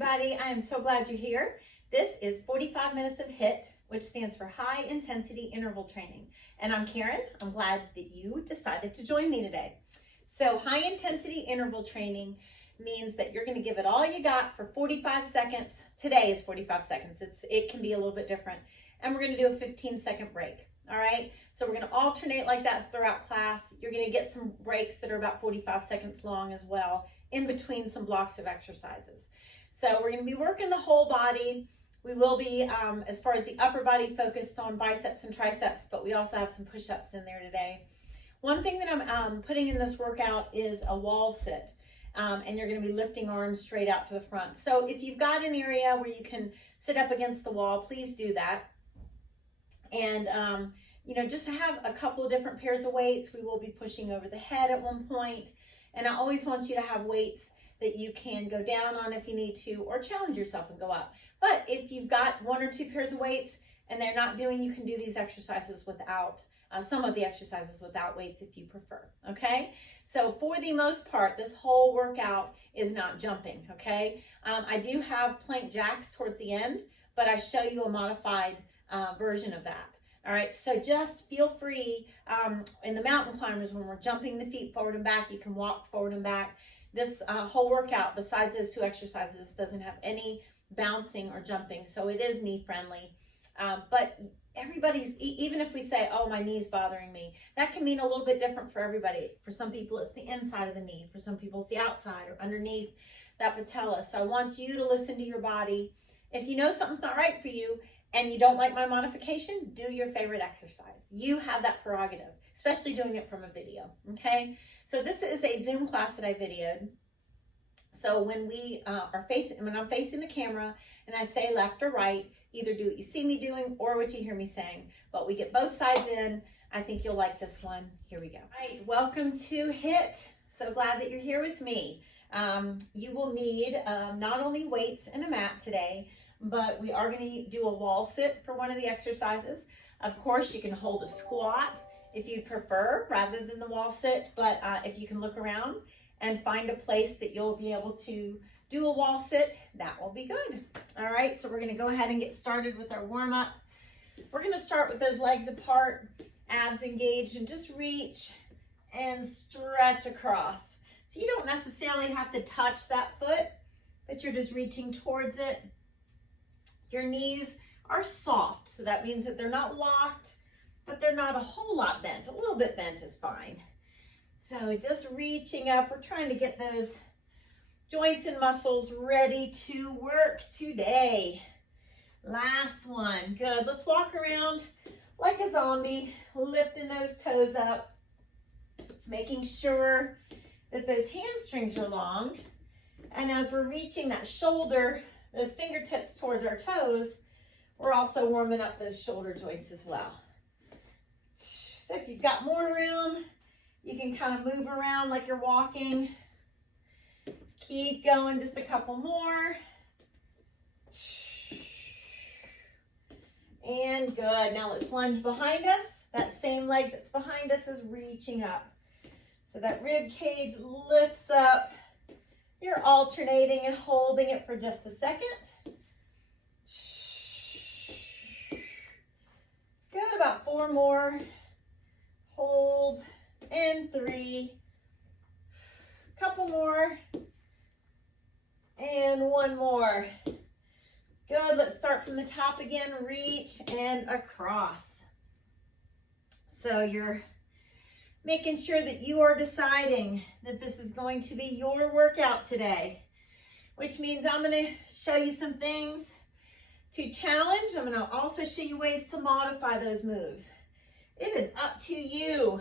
everybody. I am so glad you're here. This is 45 minutes of HIIT, which stands for High Intensity Interval Training. And I'm Karen. I'm glad that you decided to join me today. So high intensity interval training means that you're going to give it all you got for 45 seconds. Today is 45 seconds. It can be a little bit different. And we're going to do a 15-second break. All right. So we're going to alternate like that throughout class. You're going to get some breaks that are about 45 seconds long as well, in between some blocks of exercises. So we're going to be working the whole body. We will be, as far as the upper body, focused on biceps and triceps, but we also have some push-ups in there today. One thing that I'm putting in this workout is a wall sit, and you're going to be lifting arms straight out to the front. So if you've got an area where you can sit up against the wall, please do that. And, just to have a couple of different pairs of weights. We will be pushing over the head at one point. And I always want you to have weights that you can go down on if you need to, or challenge yourself and go up. But if you've got one or two pairs of weights and they're not doing, you can do these exercises without, some of the exercises without weights if you prefer, okay? So for the most part, this whole workout is not jumping, okay? I do have plank jacks towards the end, but I show you a modified version of that. All right, so just feel free in the mountain climbers, when we're jumping the feet forward and back, you can walk forward and back. This whole workout, besides those two exercises, doesn't have any bouncing or jumping, so it is knee friendly. But everybody's, even if we say, oh, my knee's bothering me, that can mean a little bit different for everybody. For some people, it's the inside of the knee. For some people, it's the outside or underneath that patella. So I want you to listen to your body. If you know something's not right for you, and you don't like my modification, do your favorite exercise. You have that prerogative, especially doing it from a video, okay? So this is a Zoom class that I videoed. So when we when I'm facing the camera and I say left or right, either do what you see me doing or what you hear me saying, but we get both sides in. I think you'll like this one. Here we go. All right, welcome to HIIT. So glad that you're here with me. You will need not only weights and a mat today, but we are going to do a wall sit for one of the exercises. Of course, you can hold a squat if you prefer rather than the wall sit, but if you can look around and find a place that you'll be able to do a wall sit, that will be good. All right, so we're going to go ahead and get started with our warm-up. We're going to start with those legs apart, abs engaged, and just reach and stretch across. So you don't necessarily have to touch that foot, but you're just reaching towards it. Your knees are soft, so that means that they're not locked, but they're not a whole lot bent. A little bit bent is fine. So just reaching up, we're trying to get those joints and muscles ready to work today. Last one, good. Let's walk around like a zombie, lifting those toes up, making sure that those hamstrings are long. And as we're reaching that shoulder, those fingertips towards our toes, we're also warming up those shoulder joints as well. So if you've got more room, you can kind of move around like you're walking. Keep going, just a couple more. And good. Now let's lunge behind us. That same leg that's behind us is reaching up. So that rib cage lifts up. You're alternating and holding it for just a second. Good, about 4 more. Hold, and 3. Couple more. And 1 more. Good, let's start from the top again. Reach and across. So you're making sure that you are deciding that this is going to be your workout today, which means I'm going to show you some things to challenge. I'm going to also show you ways to modify those moves. It is up to you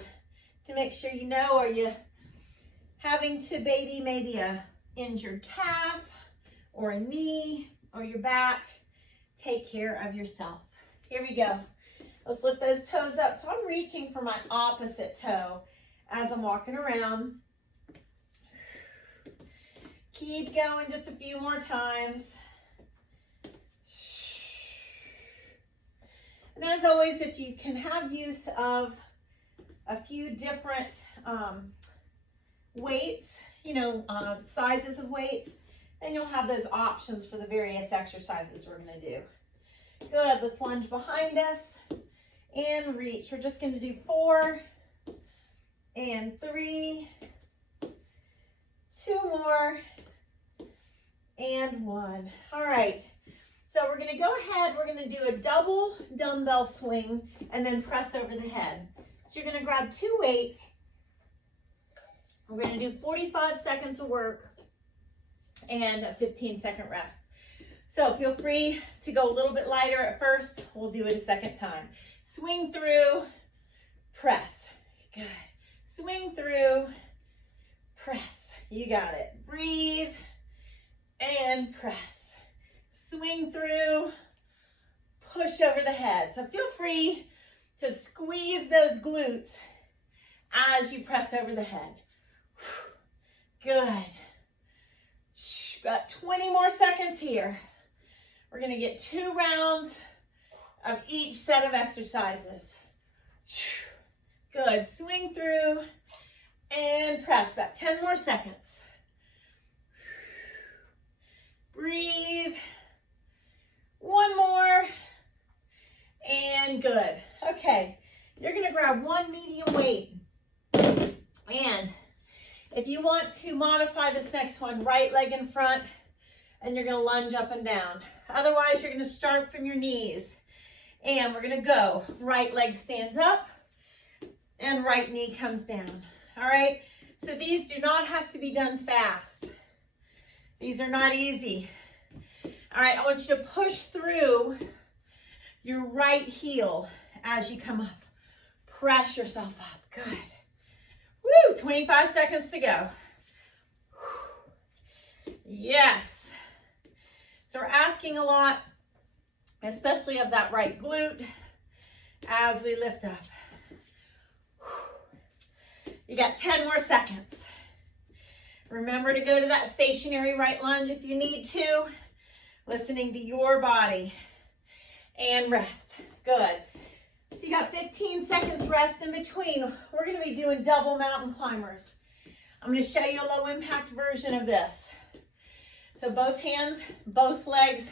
to make sure you know, are you having to baby maybe a injured calf or a knee or your back? Take care of yourself. Here we go. Let's lift those toes up. So I'm reaching for my opposite toe as I'm walking around. Keep going just a few more times. And as always, if you can have use of a few different weights, sizes of weights, And you'll have those options for the various exercises we're going to do. Good. Let's lunge behind us and reach. We're just going to do 4 and 3, 2 more, and 1. All right. So we're going to go ahead. We're going to do a double dumbbell swing and then press over the head. So you're going to grab 2 weights. We're going to do 45 seconds of work and a 15-second rest. So feel free to go a little bit lighter at first. We'll do it a second time. Swing through, press. Good. Swing through, press. You got it. Breathe and press. Swing through, push over the head. So feel free to squeeze those glutes as you press over the head. Good. About 20 more seconds here. We're going to get 2 rounds of each set of exercises. Good. Swing through and press. About 10 more seconds. Breathe. 1 more. And good. Okay. You're going to grab 1 medium weight. And if you want to modify this next one, right leg in front, and you're going to lunge up and down. Otherwise, you're going to start from your knees. And we're going to go. Right leg stands up and right knee comes down. All right? So these do not have to be done fast. These are not easy. All right, I want you to push through your right heel as you come up. Press yourself up. Good. Woo, 25 seconds to go. Yes. So we're asking a lot, especially of that right glute as we lift up. You got 10 more seconds. Remember to go to that stationary right lunge if you need to, listening to your body, and rest. Good. So you got 15 seconds rest in between. We're going to be doing double mountain climbers. I'm going to show you a low impact version of this. So both hands, both legs,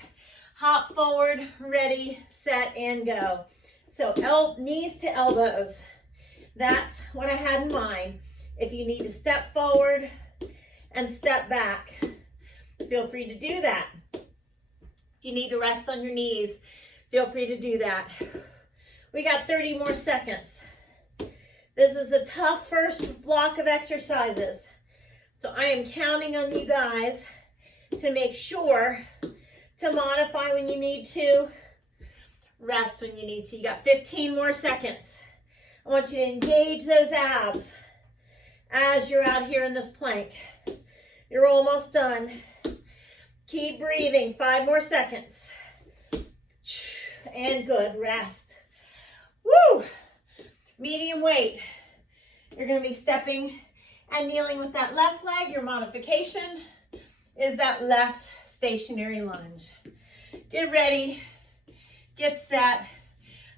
hop forward, ready, set, and go. So knees to elbows. That's what I had in mind. If you need to step forward and step back, feel free to do that. If you need to rest on your knees, feel free to do that. We got 30 more seconds. This is a tough first block of exercises. So I am counting on you guys to make sure to modify when you need to, rest when you need to. You got 15 more seconds. I want you to engage those abs as you're out here in this plank. You're almost done. Keep breathing. 5 more seconds. And good. Rest. Woo! Medium weight. You're going to be stepping and kneeling with that left leg. Your modification is that left stationary lunge. Get ready. Get set.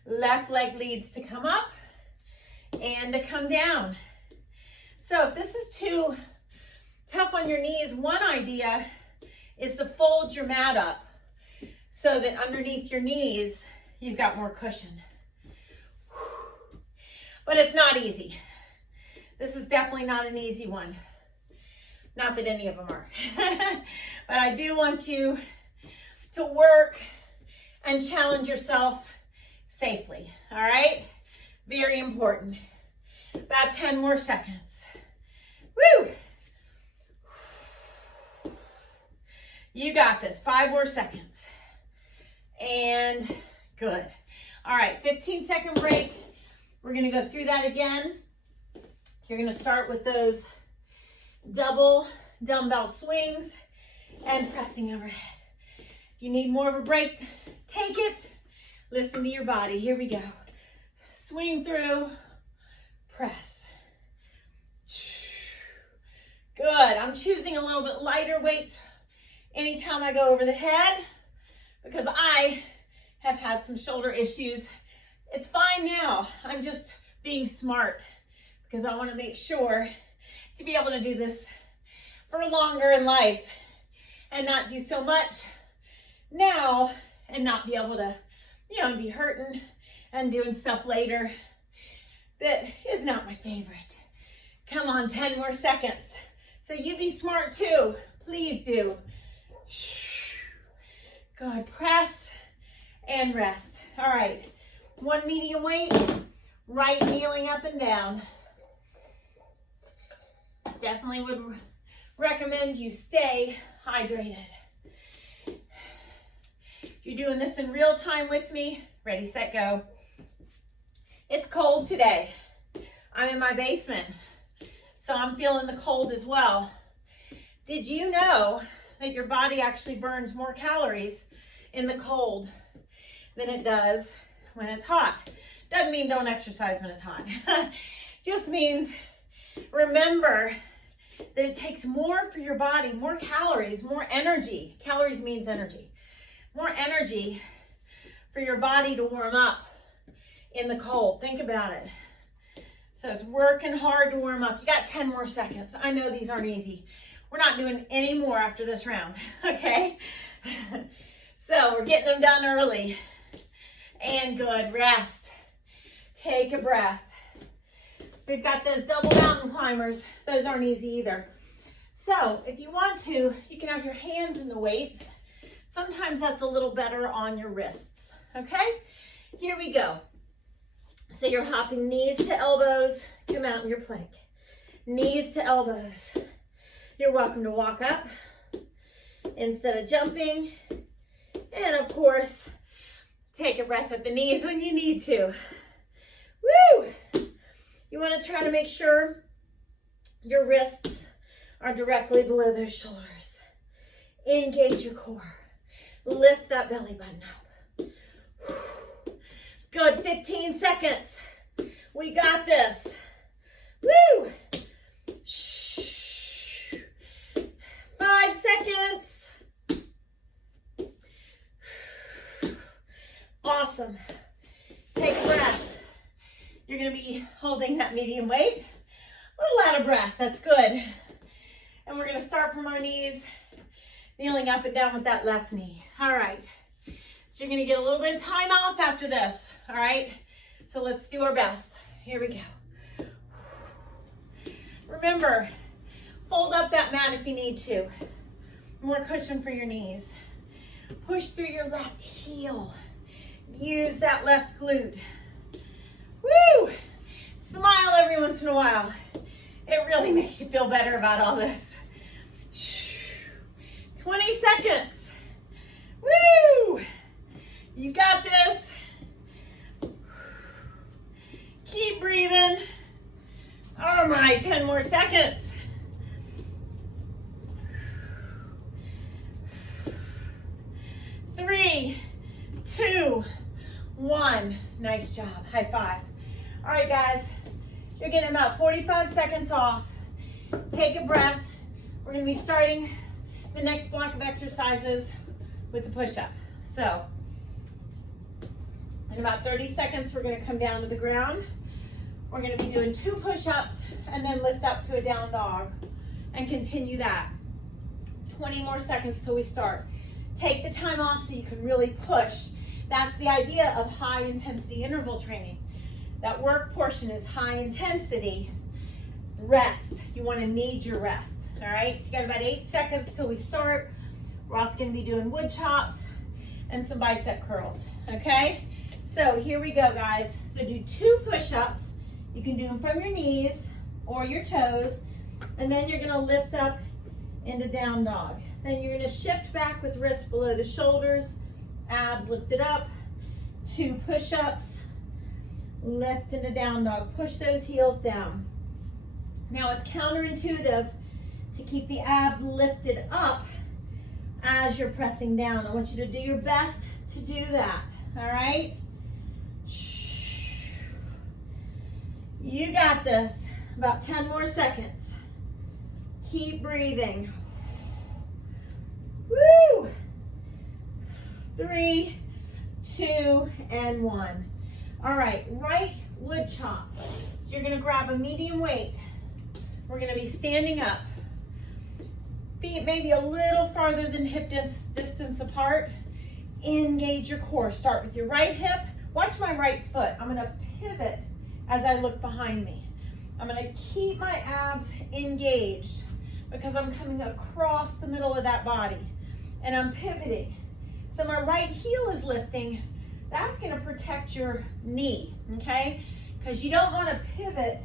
Left leg leads to come up and to come down. So if this is too tough on your knees, one idea is to fold your mat up so that underneath your knees, you've got more cushion. But it's not easy. This is definitely not an easy one. Not that any of them are. But I do want you to work and challenge yourself safely. All right? Very important. About 10 more seconds. Woo! You got this. 5 more seconds. And good. All right, 15-second break. We're going to go through that again. You're going to start with those double dumbbell swings and pressing overhead. If you need more of a break, take it. Listen to your body. Here we go. Swing through, press. Good. I'm choosing a little bit lighter weights anytime I go over the head because I have had some shoulder issues. It's fine now. I'm just being smart because I want to make sure to be able to do this for longer in life and not do so much now and not be able to, be hurting and doing stuff later. That is not my favorite. Come on, 10 more seconds. So you be smart too. Please do. Good. Press and rest. All right. One medium weight, right kneeling up and down. Definitely would recommend you stay hydrated. If you're doing this in real time with me, ready, set, go. It's cold today. I'm in my basement, so I'm feeling the cold as well. Did you know that your body actually burns more calories in the cold than it does when it's hot? Doesn't mean don't exercise when it's hot. Just means remember that it takes more for your body, more calories, more energy. Calories means energy. More energy for your body to warm up in the cold. Think about it. So it's working hard to warm up. You got 10 more seconds. I know these aren't easy. We're not doing any more after this round, okay? So we're getting them done early. And good, rest. Take a breath. We've got those double mountain climbers. Those aren't easy either. So if you want to, you can have your hands in the weights. Sometimes that's a little better on your wrists, okay? Here we go. So you're hopping knees to elbows, come out in your plank. Knees to elbows. You're welcome to walk up instead of jumping. And of course, take a breath at the knees when you need to. Woo! You want to try to make sure your wrists are directly below those shoulders. Engage your core. Lift that belly button up. Good, 15 seconds. We got this. Woo! 5 seconds. Awesome. Take a breath. You're going to be holding that medium weight. A little out of breath. That's good. And we're going to start from our knees, kneeling up and down with that left knee. All right. So you're going to get a little bit of time off after this. All right. So let's do our best. Here we go. Remember, fold up that mat if you need to. More cushion for your knees. Push through your left heel. Use that left glute. Woo! Smile every once in a while. It really makes you feel better about all this. 20 seconds. Woo! You got this. Keep breathing. Oh my, 10 more seconds. Three, two, one. Nice job. High five. All right, guys. You're getting about 45 seconds off. Take a breath. We're going to be starting the next block of exercises with the push-up. So, in about 30 seconds, we're going to come down to the ground. We're going to be doing 2 push-ups and then lift up to a down dog and continue that. 20 more seconds till we start. Take the time off so you can really push. That's the idea of high intensity interval training. That work portion is high intensity. Rest. You want to need your rest. All right, so you got about 8 seconds till we start. We're also going to be doing wood chops and some bicep curls. Okay, so here we go, guys. So do 2 push-ups. You can do them from your knees or your toes, and then you're going to lift up into down dog. Then you're going to shift back with wrists below the shoulders, abs lifted up. 2 push-ups, lift into down dog. Push those heels down. Now it's counterintuitive to keep the abs lifted up as you're pressing down. I want you to do your best to do that, all right? You got this. About 10 more seconds. Keep breathing. Woo! 3, 2, and 1. All right, right wood chop. So you're gonna grab a medium weight. We're gonna be standing up. Feet maybe a little farther than hip distance apart. Engage your core. Start with your right hip. Watch my right foot. I'm gonna pivot as I look behind me. I'm gonna keep my abs engaged because I'm coming across the middle of that body and I'm pivoting. So my right heel is lifting. That's gonna protect your knee, okay? Because you don't wanna pivot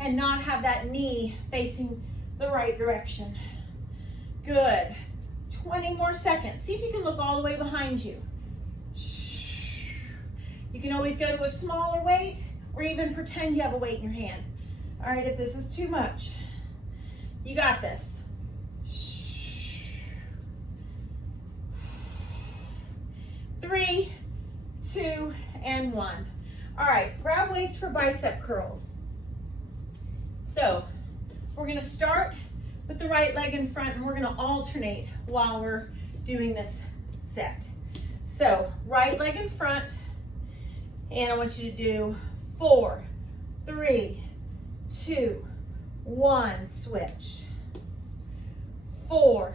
and not have that knee facing the right direction. Good. 20 more seconds. See if you can look all the way behind you. You can always go to a smaller weight or even pretend you have a weight in your hand. All right, if this is too much, you got this. 3, 2, and 1. All right, grab weights for bicep curls. So we're gonna start with the right leg in front and we're gonna alternate while we're doing this set. So right leg in front, and I want you to do 4, 3, 2, 1, switch. 4,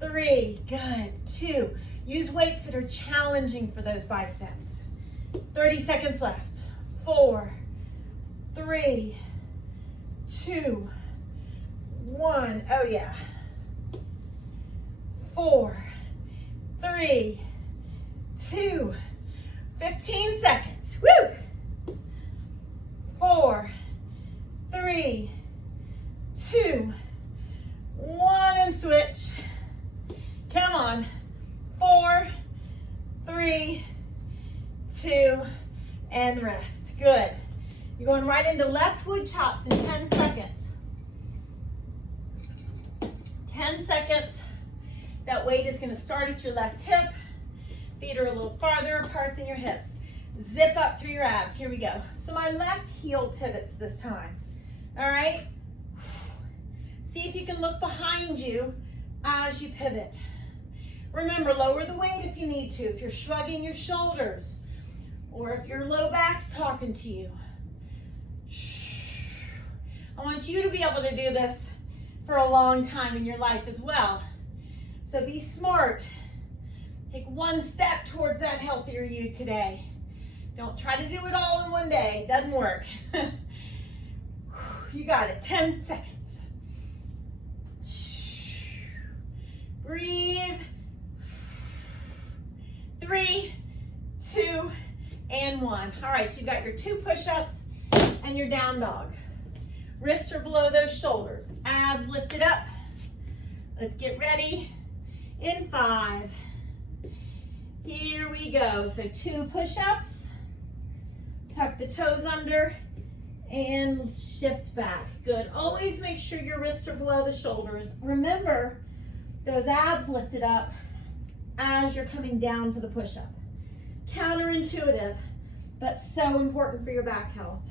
3, good, 2. Use weights that are challenging for those biceps. 30 seconds left. 4, 3, 2, 1. Oh yeah. 4, 3, 2, 15 seconds. Woo! 4, 3, 2, 1, and switch. Come on. 4, 3, 2, and rest. Good. You're going right into left wood chops in 10 seconds. 10 seconds. That weight is going to start at your left hip. Feet are a little farther apart than your hips. Zip up through your abs. Here we go. So my left heel pivots this time. All right? See if you can look behind you as you pivot. Remember, lower the weight if you need to. If you're shrugging your shoulders or if your low back's talking to you. I want you to be able to do this for a long time in your life as well. So be smart. Take one step towards that healthier you today. Don't try to do it all in one day. It doesn't work. You got it. 10 seconds. Breathe. 3, 2, and 1. All right, so you've got your 2 push-ups and your down dog. Wrists are below those shoulders. Abs lifted up. Let's get ready. In 5. Here we go. So 2 push-ups. Tuck the toes under and shift back. Good. Always make sure your wrists are below the shoulders. Remember, those abs lifted up as you're coming down for the push-up. Counterintuitive, but so important for your back health.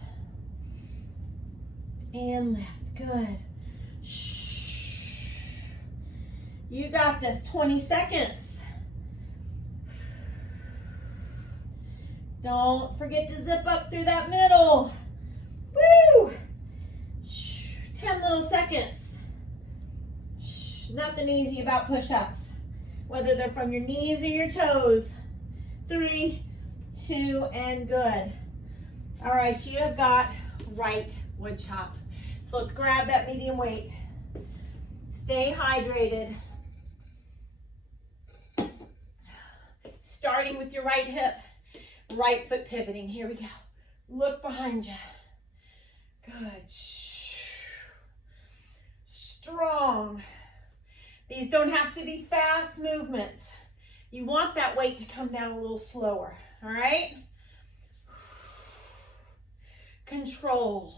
And lift. Good. You got this. 20 seconds. Don't forget to zip up through that middle. Woo! 10 little seconds. Nothing easy about push-ups, whether they're from your knees or your toes. 3, 2, and good. All right, you have got right wood chop. So let's grab that medium weight. Stay hydrated. Starting with your right hip, right foot pivoting. Here we go. Look behind you. Good. Strong. These don't have to be fast movements. You want that weight to come down a little slower, all right? Control.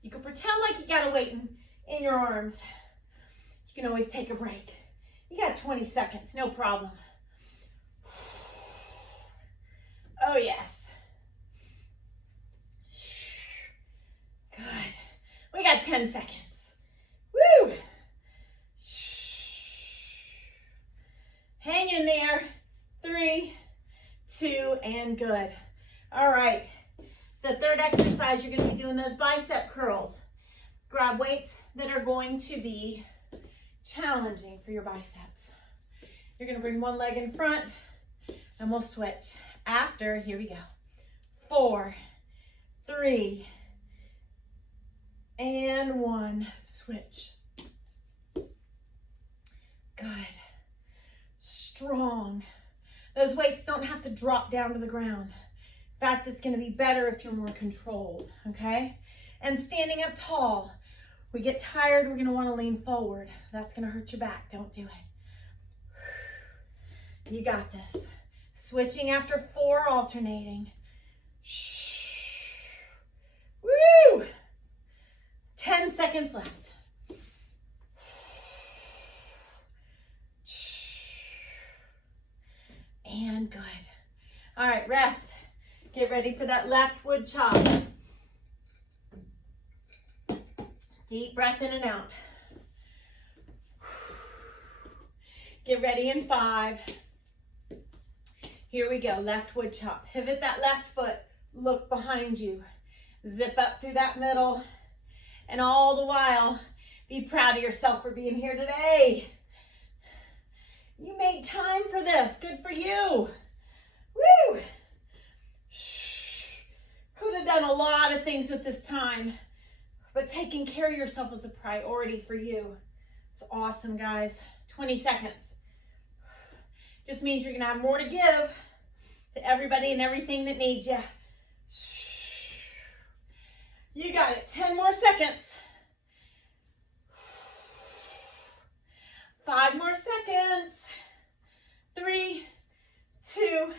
You can pretend like you got a weight in your arms. You can always take a break. You got 20 seconds, no problem. Oh, yes. Good. We got 10 seconds. Woo! Hang in there. 3, 2, and good. All right. So third exercise, you're going to be doing those bicep curls. grab weights that are going to be challenging for your biceps. You're gonna bring one leg in front and we'll switch. After, here we go. 4, 3, and 1, switch. Good. Strong. Those weights don't have to drop down to the ground. In fact, it's going to be better if you're more controlled, okay? And standing up tall. We get tired, we're going to want to lean forward. That's going to hurt your back. Don't do it. You got this. Switching after 4, alternating. Woo! 10 seconds left. And good. All right, rest. Get ready for that left wood chop. Deep breath in and out. Get ready in 5. Here we go, left wood chop. Pivot that left foot, look behind you. Zip up through that middle. And all the while, be proud of yourself for being here today. You made time for this. Good for you. Woo! Could have done a lot of things with this time, but taking care of yourself is a priority for you. It's awesome, guys. 20 seconds. Just means you're going to have more to give to everybody and everything that needs you. You got it. 10 more seconds. 5 more seconds. 3, 2,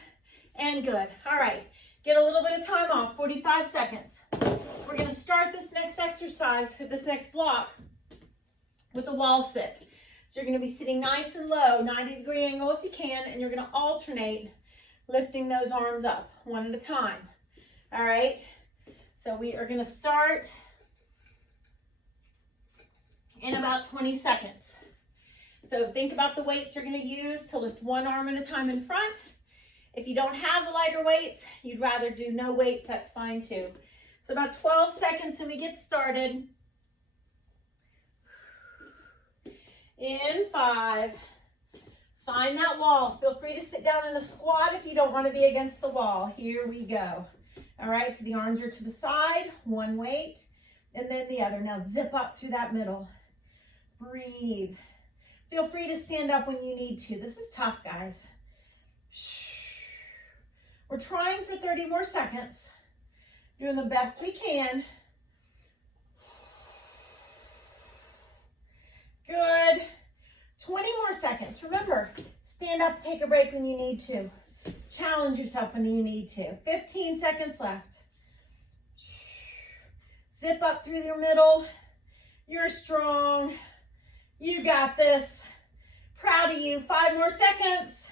and good. All right, get a little bit of time off, 45 seconds. We're gonna start this next exercise, this next block, with a wall sit. So you're gonna be sitting nice and low, 90-degree angle if you can, and you're gonna alternate lifting those arms up, one at a time. All right, so we are gonna start in about 20 seconds. So think about the weights you're going to use to lift one arm at a time in front. If you don't have the lighter weights, you'd rather do no weights, that's fine too. So about 12 seconds and we get started. In 5. Find that wall. Feel free to sit down in a squat if you don't want to be against the wall. Here we go. All right, so the arms are to the side, one weight, and then the other. Now zip up through that middle. Breathe. Feel free to stand up when you need to. This is tough, guys. We're trying for 30 more seconds. Doing the best we can. Good. 20 more seconds. Remember, stand up, take a break when you need to. Challenge yourself when you need to. 15 seconds left. Zip up through your middle. You're strong. You got this. Proud of you. 5 more seconds.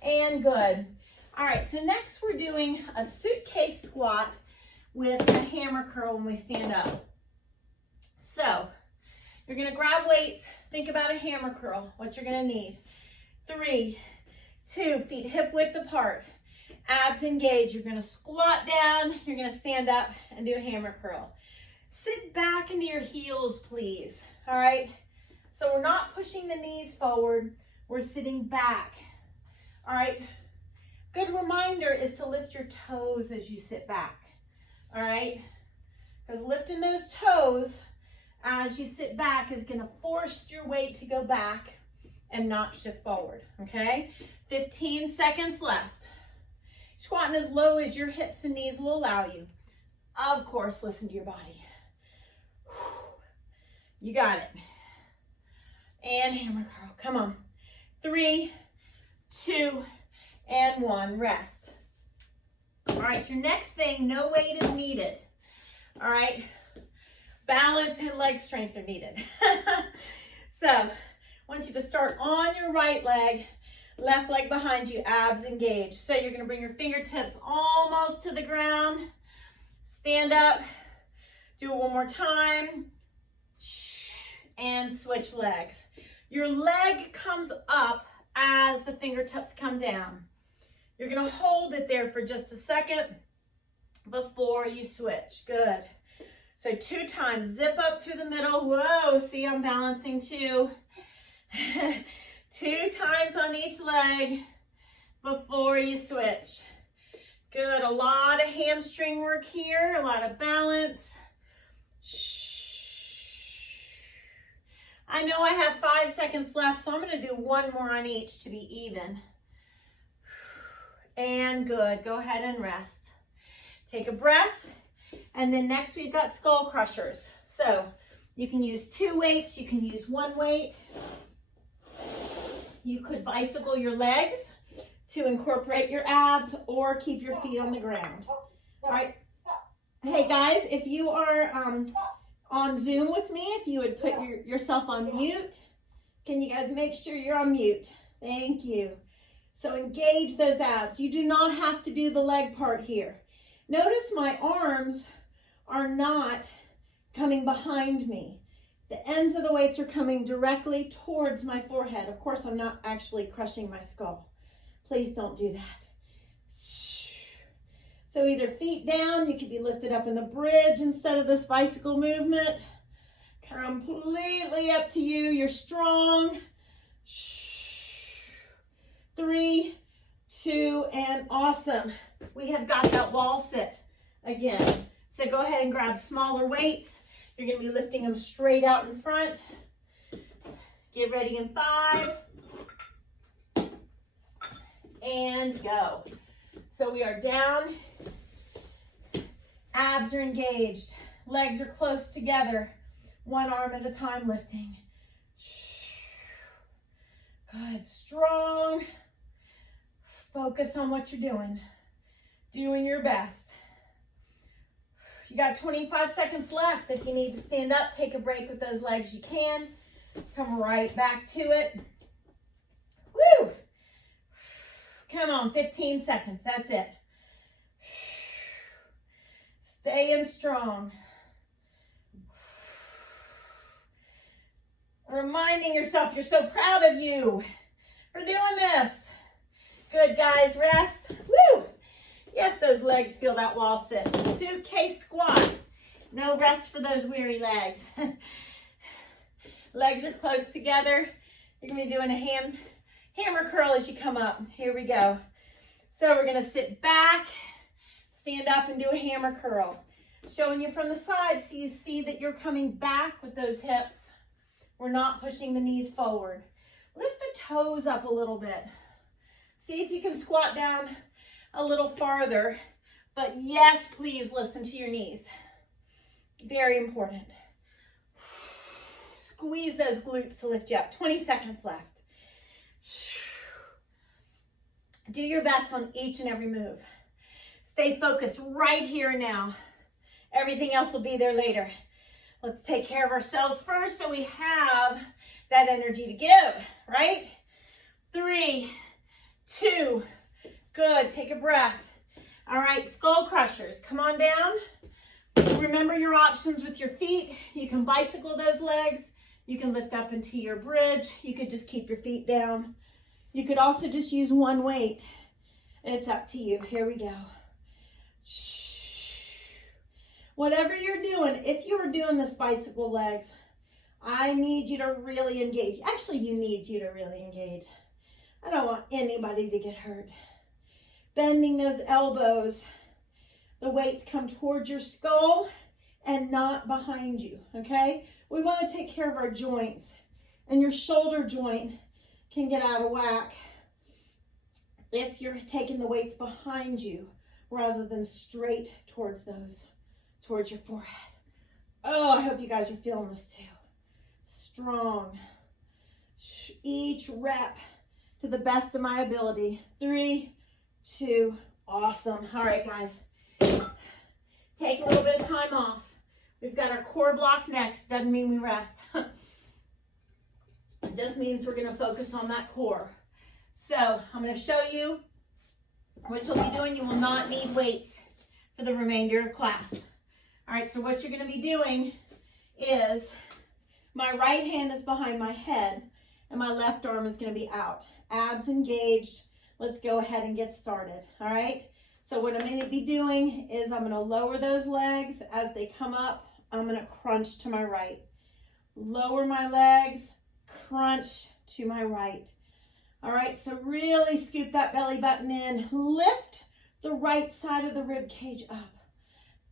And good. All right, so next we're doing a suitcase squat with a hammer curl when we stand up. So you're gonna grab weights. Think about a hammer curl, what you're gonna need. 3, 2, feet hip width apart. Abs engaged. You're gonna squat down. You're gonna stand up and do a hammer curl. Sit back into your heels, please. All right? So we're not pushing the knees forward. We're sitting back. All right? Good reminder is to lift your toes as you sit back. All right? Because lifting those toes as you sit back is going to force your weight to go back and not shift forward. Okay? 15 seconds left. Squatting as low as your hips and knees will allow you. Of course, listen to your body. You got it. And hammer curl. Come on. 3, 2, and 1. Rest. All right, your next thing, no weight is needed. All right. Balance and leg strength are needed. So, I want you to start on your right leg, left leg behind you, abs engaged. So you're going to bring your fingertips almost to the ground. Stand up. Do it one more time. And switch legs. Your leg comes up as the fingertips come down. You're going to hold it there for just a second before you switch. Good. So 2 times, zip up through the middle. Whoa, see, I'm balancing too. 2 times on each leg before you switch. Good, a lot of hamstring work here, a lot of balance. I know I have 5 seconds left, so I'm gonna do 1 more on each to be even. And good, go ahead and rest. Take a breath, and then next we've got skull crushers. So you can use 2 weights, you can use 1 weight. You could bicycle your legs to incorporate your abs or keep your feet on the ground. All right. Hey guys, if you are on Zoom with me, if you would put yourself on mute, can you guys make sure you're on mute? Thank you. So engage those abs. You do not have to do the leg part here. Notice my arms are not coming behind me. The ends of the weights are coming directly towards my forehead. Of course, I'm not actually crushing my skull. Please don't do that. So either feet down, you could be lifted up in the bridge instead of this bicycle movement. Completely up to you. You're strong. 3, 2, and awesome. We have got that wall sit again. So go ahead and grab smaller weights. You're going to be lifting them straight out in front. Get ready in 5. And go. So we are down. Abs are engaged. Legs are close together. 1 arm at a time lifting. Good. Strong. Focus on what you're doing. Doing your best. You got 25 seconds left. If you need to stand up, take a break with those legs, you can. Come right back to it. Woo! Come on, 15 seconds. That's it. Staying strong. Reminding yourself you're so proud of you for doing this. Good, guys. Rest. Woo! Yes, those legs feel that wall sit. Suitcase squat. No rest for those weary legs. Legs are close together. You're going to be doing a hammer curl as you come up. Here we go. So we're going to sit back, stand up, and do a hammer curl. Showing you from the side so you see that you're coming back with those hips. We're not pushing the knees forward. Lift the toes up a little bit. See if you can squat down a little farther, but yes, please listen to your knees. Very important. Squeeze those glutes to lift you up. 20 seconds left. Do your best on each and every move. Stay focused right here and now. Everything else will be there later. Let's take care of ourselves first so we have that energy to give, right? 3, 2, good. Take a breath. All right, skull crushers. Come on down. Remember your options with your feet. You can bicycle those legs. You can lift up into your bridge. You could just keep your feet down. You could also just use 1 weight. It's up to you. Here we go. Whatever you're doing, if you're doing this bicycle legs, I need you to really engage. Actually, you need you to really engage. I don't want anybody to get hurt. Bending those elbows. The weights come towards your skull and not behind you, okay? We want to take care of our joints. And your shoulder joint can get out of whack if you're taking the weights behind you rather than straight towards your forehead. Oh, I hope you guys are feeling this too. Strong. Each rep to the best of my ability. 3, 2, awesome. All right, guys. Take a little bit of time off. We've got our core block next. Doesn't mean we rest. It just means we're going to focus on that core. So I'm going to show you what you'll be doing. You will not need weights for the remainder of class. All right, so what you're going to be doing is my right hand is behind my head and my left arm is going to be out. Abs engaged. Let's go ahead and get started. All right. So what I'm going to be doing is I'm going to lower those legs as they come up I'm gonna crunch to my right. Lower my legs, crunch to my right. All right, so really scoop that belly button in. Lift the right side of the rib cage up.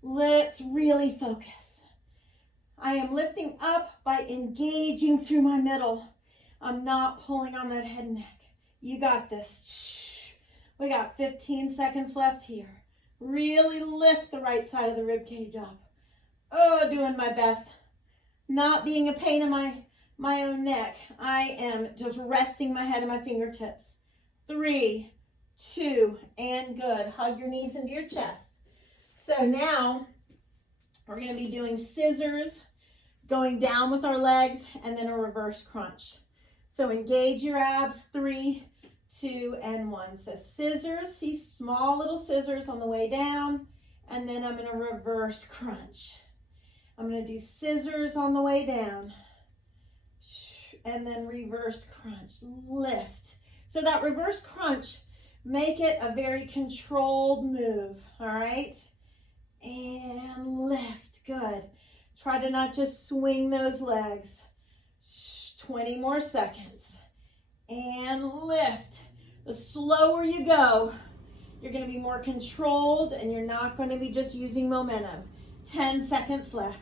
Let's really focus. I am lifting up by engaging through my middle. I'm not pulling on that head and neck. You got this. We got 15 seconds left here. Really lift the right side of the rib cage up. Oh, doing my best. Not being a pain in my own neck. I am just resting my head in my fingertips. 3, 2, and good. Hug your knees into your chest. So now we're going to be doing scissors, going down with our legs, and then a reverse crunch. So engage your abs. 3, 2, and 1. So scissors, see small little scissors on the way down, and then I'm going to reverse crunch. I'm going to do scissors on the way down, and then reverse crunch. Lift. So that reverse crunch, make it a very controlled move, all right? And lift. Good. Try to not just swing those legs. 20 more seconds. And lift. The slower you go, you're going to be more controlled, and you're not going to be just using momentum. 10 seconds left.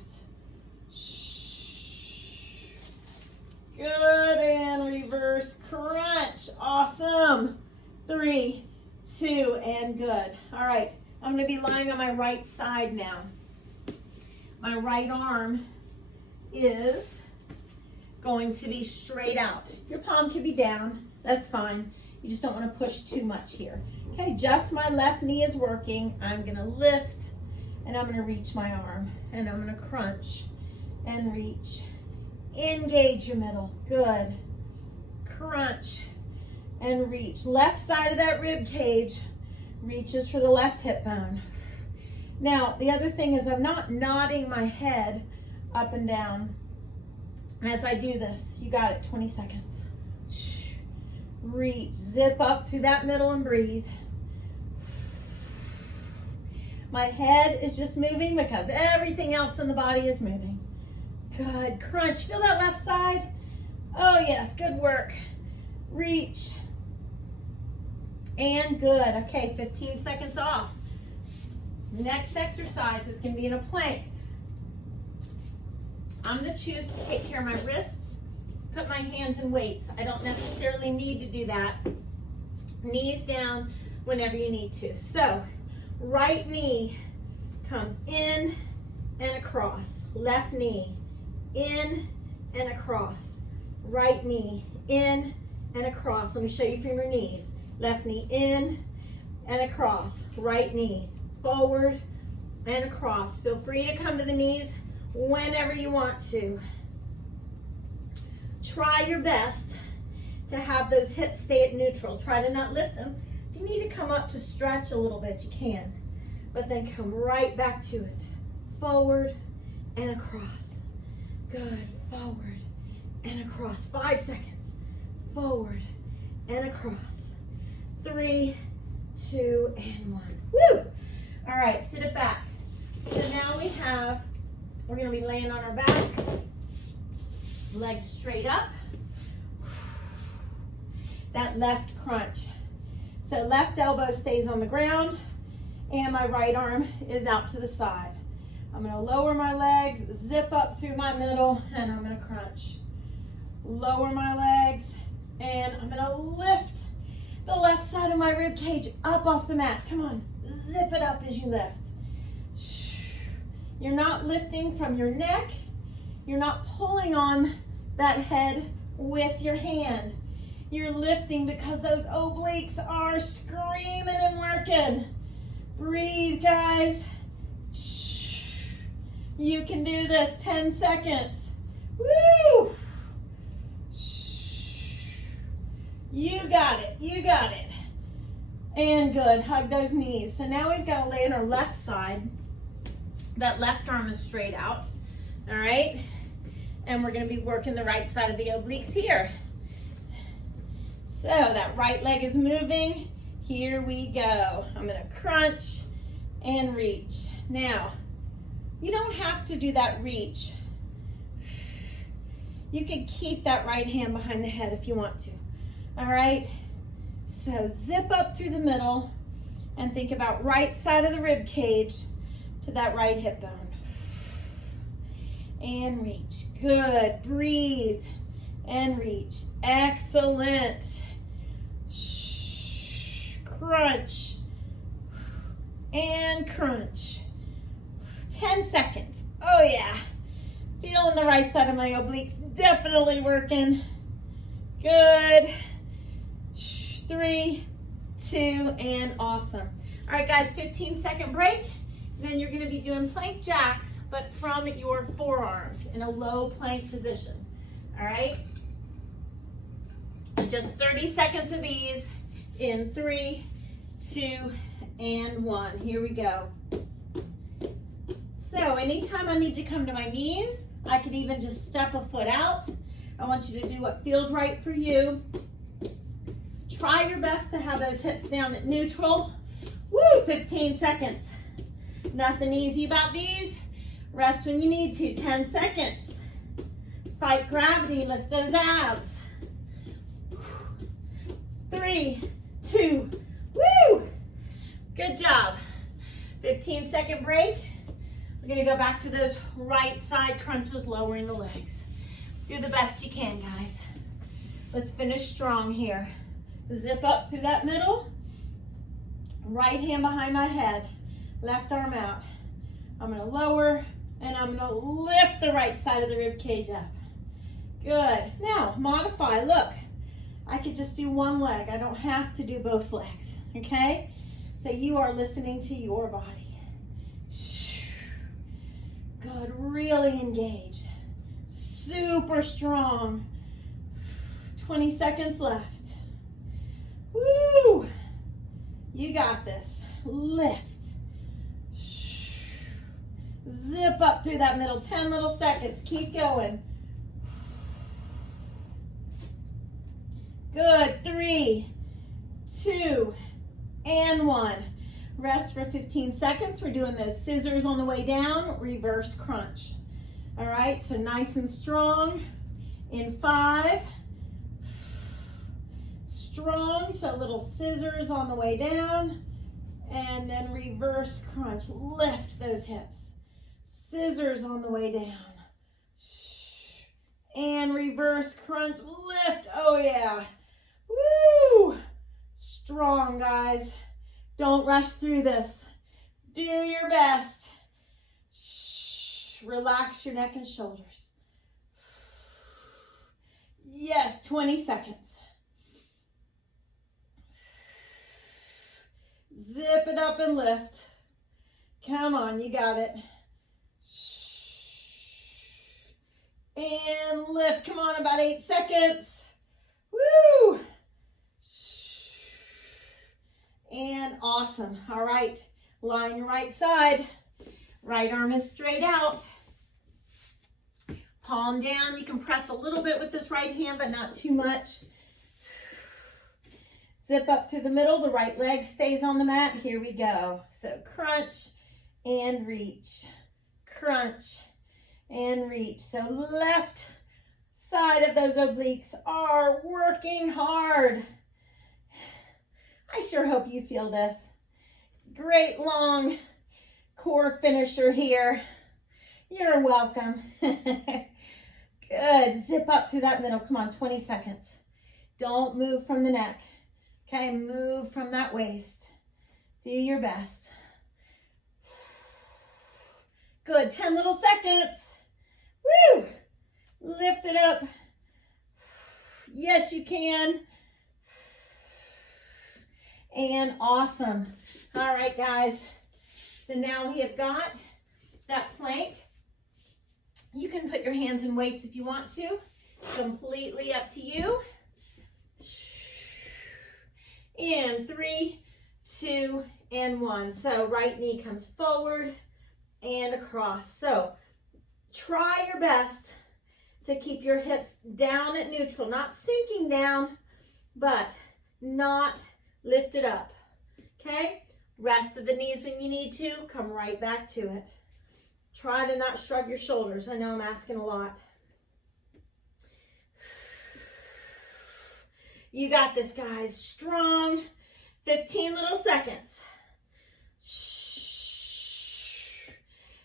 Good, and reverse crunch. Awesome. 3, 2, and good. All right, I'm going to be lying on my right side now. My right arm is going to be straight out. Your palm can be down. That's fine. You just don't want to push too much here. Okay, just my left knee is working. I'm going to lift, and I'm going to reach my arm, and I'm going to crunch and reach. Engage your middle. Good. Crunch and reach. Left side of that rib cage reaches for the left hip bone. Now, the other thing is I'm not nodding my head up and down as I do this. You got it. 20 seconds. Reach. Zip up through that middle and breathe. My head is just moving because everything else in the body is moving. Good. Crunch. Feel that left side? Oh, yes. Good work. Reach. And good. Okay, 15 seconds off. Next exercise is going to be in a plank. I'm going to choose to take care of my wrists, put my hands in weights. I don't necessarily need to do that. Knees down whenever you need to. So, right knee comes in and across. Left knee in and across. Right knee in and across. Let me show you from your knees. Left knee in and across. Right knee forward and across. Feel free to come to the knees whenever you want to. Try your best to have those hips stay at neutral. Try to not lift them. If you need to come up to stretch a little bit, you can. But then come right back to it. Forward and across. Good. Forward and across. 5 seconds. Forward and across. 3, 2, and 1. Woo! All right, sit it back. So now we're going to be laying on our back. Legs straight up. That left crunch. So left elbow stays on the ground, and my right arm is out to the side. I'm going to lower my legs, zip up through my middle, and I'm going to crunch. Lower my legs, and I'm going to lift the left side of my rib cage up off the mat. Come on, zip it up as you lift. You're not lifting from your neck. You're not pulling on that head with your hand. You're lifting because those obliques are screaming and working. Breathe, guys. You can do this. 10 seconds. Woo! You got it. You got it. And good. Hug those knees. So now we've got to lay on our left side. That left arm is straight out. All right? And we're going to be working the right side of the obliques here. So that right leg is moving. Here we go. I'm going to crunch and reach. Now, You don't have to do that reach. You can keep that right hand behind the head if you want to. All right? So zip up through the middle and think about right side of the rib cage to that right hip bone. And reach. Good. Breathe and reach. Excellent. Crunch and crunch. 10 seconds. Oh yeah. Feeling the right side of my obliques. Definitely working. Good. 3, 2, and awesome. All right, guys, 15-second break. Then you're going to be doing plank jacks, but from your forearms in a low plank position. All right? Just 30 seconds of these in 3, 2, and 1. Here we go. So anytime I need to come to my knees, I could even just step a foot out. I want you to do what feels right for you. Try your best to have those hips down at neutral. Woo, 15 seconds. Nothing easy about these. Rest when you need to, 10 seconds. Fight gravity, lift those abs. 3, 2, woo! Good job. 15-second break. We're gonna go back to those right side crunches, lowering the legs. Do the best you can, guys. Let's finish strong here. Zip up through that middle. Right hand behind my head. Left arm out. I'm gonna lower and I'm gonna lift the right side of the rib cage up. Good. Now, modify. Look, I could just do one leg. I don't have to do both legs, okay? So you are listening to your body. Good. Really engaged. Super strong. 20 seconds left. Woo! You got this. Lift. Zip up through that middle. 10 little seconds. Keep going. Good. 3, 2, and 1. Rest for 15 seconds. We're doing those scissors on the way down. Reverse crunch. All right, so nice and strong. In 5. Strong, so little scissors on the way down. And then reverse crunch. Lift those hips. Scissors on the way down. And reverse crunch. Lift. Oh, yeah. Woo! Strong, guys. Don't rush through this. Do your best. Relax your neck and shoulders. Yes, 20 seconds. Zip it up and lift. Come on, you got it. And lift. Come on, about 8 seconds. Woo! And awesome. All right, line your right side. Right arm is straight out. Palm down. You can press a little bit with this right hand, but not too much. Zip up through the middle. The right leg stays on the mat. Here we go. So crunch and reach. Crunch and reach. So left side of those obliques are working hard. I sure hope you feel this. Great long core finisher here. You're welcome. Good. Zip up through that middle. Come on, 20 seconds. Don't move from the neck. Okay, move from that waist. Do your best. Good. 10 little seconds. Woo! Lift it up. Yes, you can. And awesome. All right, guys. So now we have got that plank. You can put your hands in weights if you want to. Completely up to you. In 3, 2, and 1. So right knee comes forward and across. So try your best to keep your hips down at neutral, not sinking down, but not lifted up. Okay? Rest of the knees when you need to. Come right back to it. Try to not shrug your shoulders. I know I'm asking a lot. You got this, guys. Strong. 15 little seconds.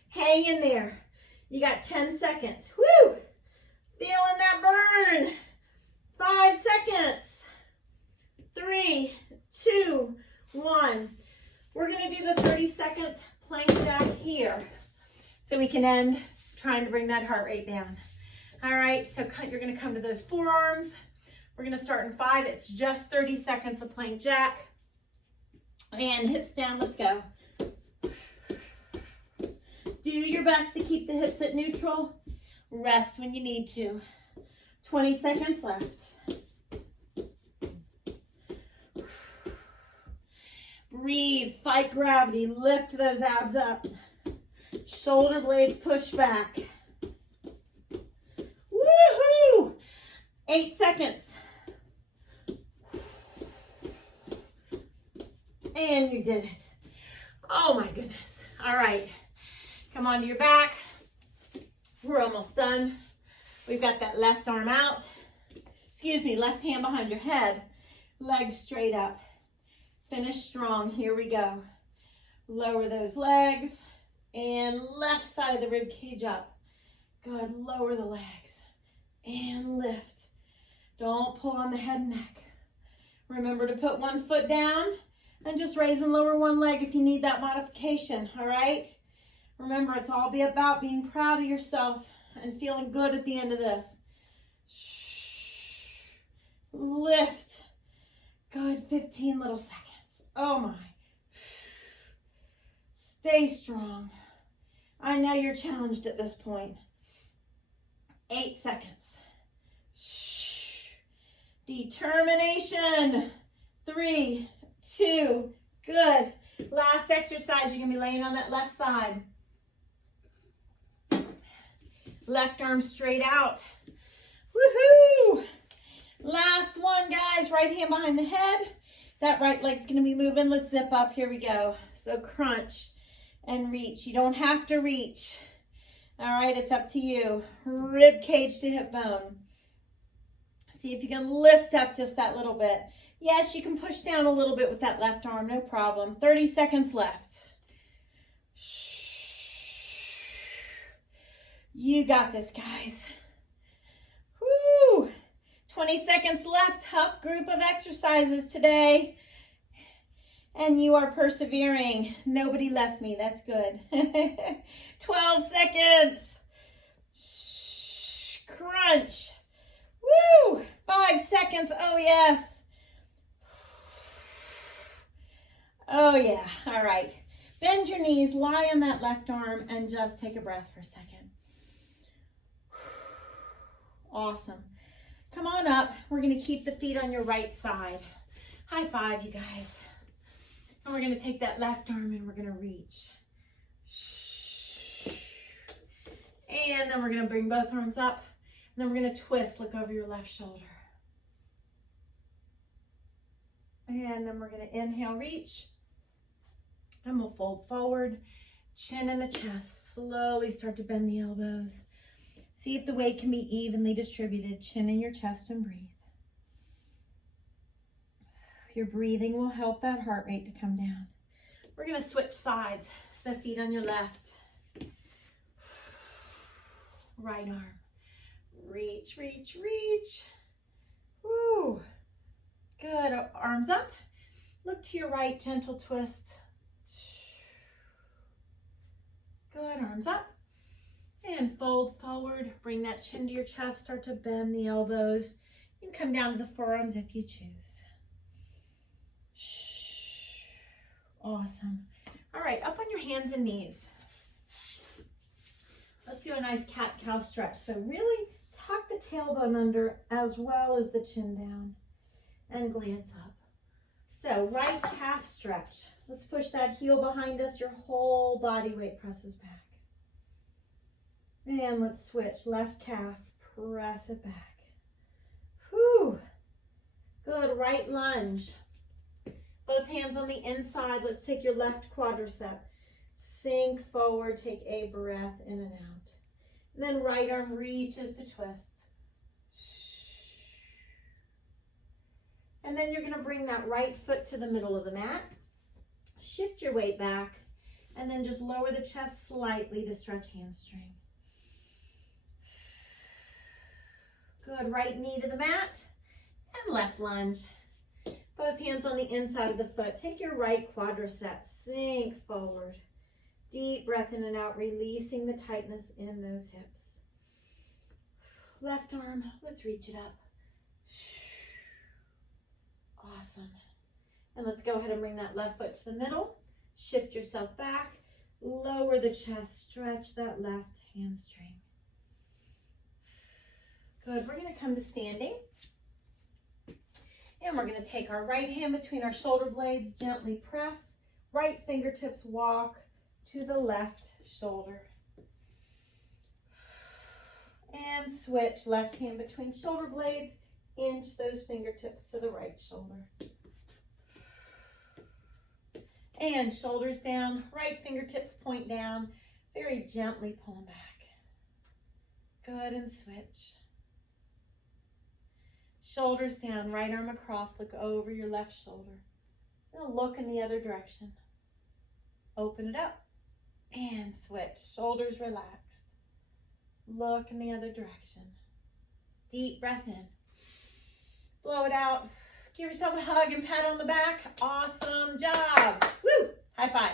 Hang in there. You got 10 seconds. Woo! Feeling that burn. 5 seconds. 3, 2, 1. We're going to do the 30 seconds plank jack here so we can end trying to bring that heart rate down. All right, so you're going to come to those forearms. We're going to start in 5. It's just 30 seconds of plank jack. And hips down. Let's go. Do your best to keep the hips at neutral. Rest when you need to. 20 seconds left. Breathe, fight gravity, lift those abs up. Shoulder blades push back. Woohoo! 8 seconds. And you did it. Oh my goodness. All right. Come onto your back. We're almost done. We've got that left arm out. Excuse me, left hand behind your head. Legs straight up. Finish strong. Here we go. Lower those legs. And left side of the rib cage up. Good. Lower the legs. And lift. Don't pull on the head and neck. Remember to put one foot down and just raise and lower one leg if you need that modification. All right? Remember, it's all about being proud of yourself and feeling good at the end of this. Lift. Good, 15 little seconds. Oh my. Stay strong. I know you're challenged at this point. 8 seconds. Determination. 3, 2, good. Last exercise, you're gonna be laying on that left side. Left arm straight out. Woohoo! Last one, guys. Right hand behind the head. That right leg's gonna be moving. Let's zip up. Here we go. So crunch and reach. You don't have to reach. All right, it's up to you. Rib cage to hip bone. See if you can lift up just that little bit. Yes, you can push down a little bit with that left arm, no problem. 30 seconds left. You got this, guys. Woo! 20 seconds left. Tough group of exercises today. And you are persevering. Nobody left me. That's good. 12 seconds. Crunch. Woo! 5 seconds. Oh, yes. Oh, yeah. All right. Bend your knees, lie on that left arm, and just take a breath for a second. Awesome. Come on up. We're going to keep the feet on your right side. High five, you guys. And we're going to take that left arm and we're going to reach. And then we're going to bring both arms up. And then we're going to twist. Look over your left shoulder. And then we're going to inhale, reach. And we'll fold forward. Chin in the chest. Slowly start to bend the elbows. See if the weight can be evenly distributed. Chin in your chest and breathe. Your breathing will help that heart rate to come down. We're going to switch sides. So feet on your left. Right arm. Reach, reach, reach. Woo. Good. Arms up. Look to your right, gentle twist. Good. Arms up. And fold forward. Bring that chin to your chest. Start to bend the elbows. You can come down to the forearms if you choose. Awesome. All right, up on your hands and knees. Let's do a nice cat-cow stretch. So really tuck the tailbone under as well as the chin down and glance up. So right calf stretch. Let's push that heel behind us. Your whole body weight presses back. And let's switch. Left calf, press it back. Whew. Good. Right lunge. Both hands on the inside. Let's take your left quadricep. Sink forward, take a breath in and out. And then right arm reaches to twist. And then you're going to bring that right foot to the middle of the mat. Shift your weight back. And then just lower the chest slightly to stretch hamstring. Good, right knee to the mat. And left lunge. Both hands on the inside of the foot. Take your right quadricep. Sink forward. Deep breath in and out, releasing the tightness in those hips. Left arm, let's reach it up. Awesome. And let's go ahead and bring that left foot to the middle. Shift yourself back. Lower the chest. Stretch that left hamstring. Good. We're going to come to standing. And we're going to take our right hand between our shoulder blades. Gently press. Right fingertips walk to the left shoulder. And switch. Left hand between shoulder blades. Inch those fingertips to the right shoulder. And shoulders down. Right fingertips point down. Very gently pull them back. Good, and switch. Shoulders down. Right arm across. Look over your left shoulder. Now look in the other direction. Open it up. And switch. Shoulders relaxed. Look in the other direction. Deep breath in. Blow it out. Give yourself a hug and pat on the back. Awesome job. Woo! High five.